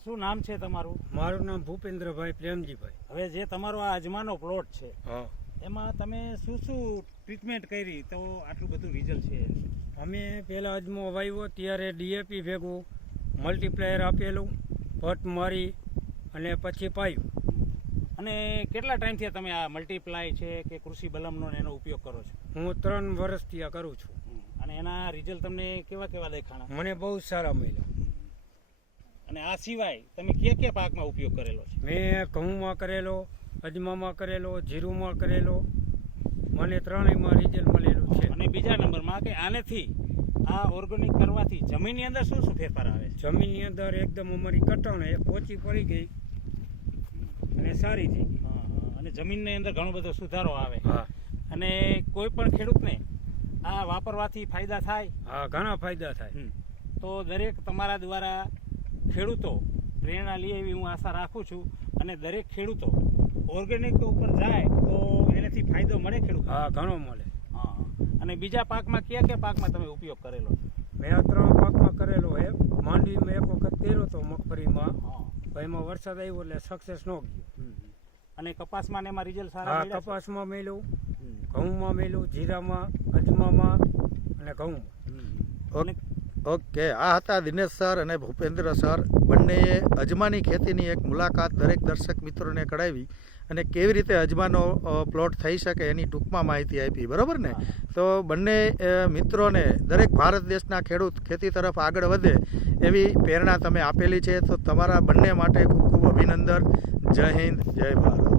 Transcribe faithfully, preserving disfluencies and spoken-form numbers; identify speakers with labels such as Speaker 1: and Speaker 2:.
Speaker 1: શું નામ છે તમારું?
Speaker 2: મારું નામ ભૂપેન્દ્રભાઈ પ્રેમજીભાઈ.
Speaker 1: હવે જે તમારો આ અજમાનો પ્લોટ છે
Speaker 2: હા,
Speaker 1: એમાં તમે શું શું ટ્રીટમેન્ટ કરી તો આટલું બધું રિઝલ્ટ છે?
Speaker 2: અમે પહેલાં અજમો વાવ્યો ત્યારે ડીએપી ભેગું મલ્ટીપ્લાયર આપેલું, ભટ મારી અને પછી પાયું.
Speaker 1: અને કેટલા ટાઈમથી તમે આ મલ્ટીપ્લાય છે કે કૃષિ બલમનો ને એનો ઉપયોગ કરો છો?
Speaker 2: હું ત્રણ વર્ષથી આ કરું છું
Speaker 1: અને એના રિઝલ્ટ તમને કેવા કેવા દેખાણા?
Speaker 2: મને બહુ સારા મળ્યા.
Speaker 1: અને આ સિવાય તમે કયા કયા પાકમાં ઉપયોગ કરેલો છે?
Speaker 2: મેં ઘઉંમાં કરેલો, અજમામાં કરેલો, જીરુંમાં કરેલો. મને ત્રણેયમાં રિઝલ્ટ મળેલું છે.
Speaker 1: અને બીજા નંબરમાં કે આનેથી આ ઓર્ગેનિક કરવાથી જમીનની અંદર શું શું ફેરફાર આવે છે?
Speaker 2: જમીનની અંદર એકદમ અમારી કટાણ એક ઓછી પડી ગઈ અને સારી થઈ ગઈ.
Speaker 1: હા, હા. અને જમીનની અંદર ઘણો બધો સુધારો આવે.
Speaker 2: હા
Speaker 1: અને કોઈ પણ ખેડૂતને આ વાપરવાથી ફાયદા થાય
Speaker 2: હા, ઘણા ફાયદા થાય.
Speaker 1: તો દરેક તમારા દ્વારા ખેડૂતો પ્રેરણા લે એવી હું આશા રાખું છું. અને દરેક ખેડૂતો ઓર્ગેનિક ઉપર જાય તો એનાથી ફાયદો મળે ખેડૂત?
Speaker 2: હા, ઘણો મળે.
Speaker 1: હા. અને બીજા પાકમાં કયા કયા પાકમાં તમે ઉપયોગ કરેલો છે?
Speaker 2: મેં આ ત્રણ પાકમાં કરેલો હે. માંડવીમાં એક વખત કર્યો હતો, મગફળીમાં.
Speaker 1: હા. એમાં
Speaker 2: વરસાદ આવ્યો એટલે સક્સેસ ન ગયો.
Speaker 1: અને કપાસમાં ને એમાં રિઝલ્ટ સારા
Speaker 2: હા,
Speaker 1: મળ્યા છે?
Speaker 2: કપાસમાં મેલું, ઘઉંમાં મેલું, જીરામાં, અજમામાં અને ઘઉંમાં.
Speaker 1: અને
Speaker 3: ઓકે, આ હતા દિનેશ સર અને ભૂપેન્દ્ર સર. બંનેએ અજમાની ખેતીની એક મુલાકાત દરેક દર્શક મિત્રોને કરાવી અને કેવી રીતે અજમાનો પ્લોટ થઈ શકે એની ટૂંકમાં માહિતી આપી, બરાબર ને? તો બંને મિત્રોને દરેક ભારત દેશના ખેડૂત ખેતી તરફ આગળ વધે એવી પ્રેરણા તમે આપેલી છે. તો તમારા બંને માટે ખૂબ ખૂબ અભિનંદન. જય હિન્દ, જય ભારત.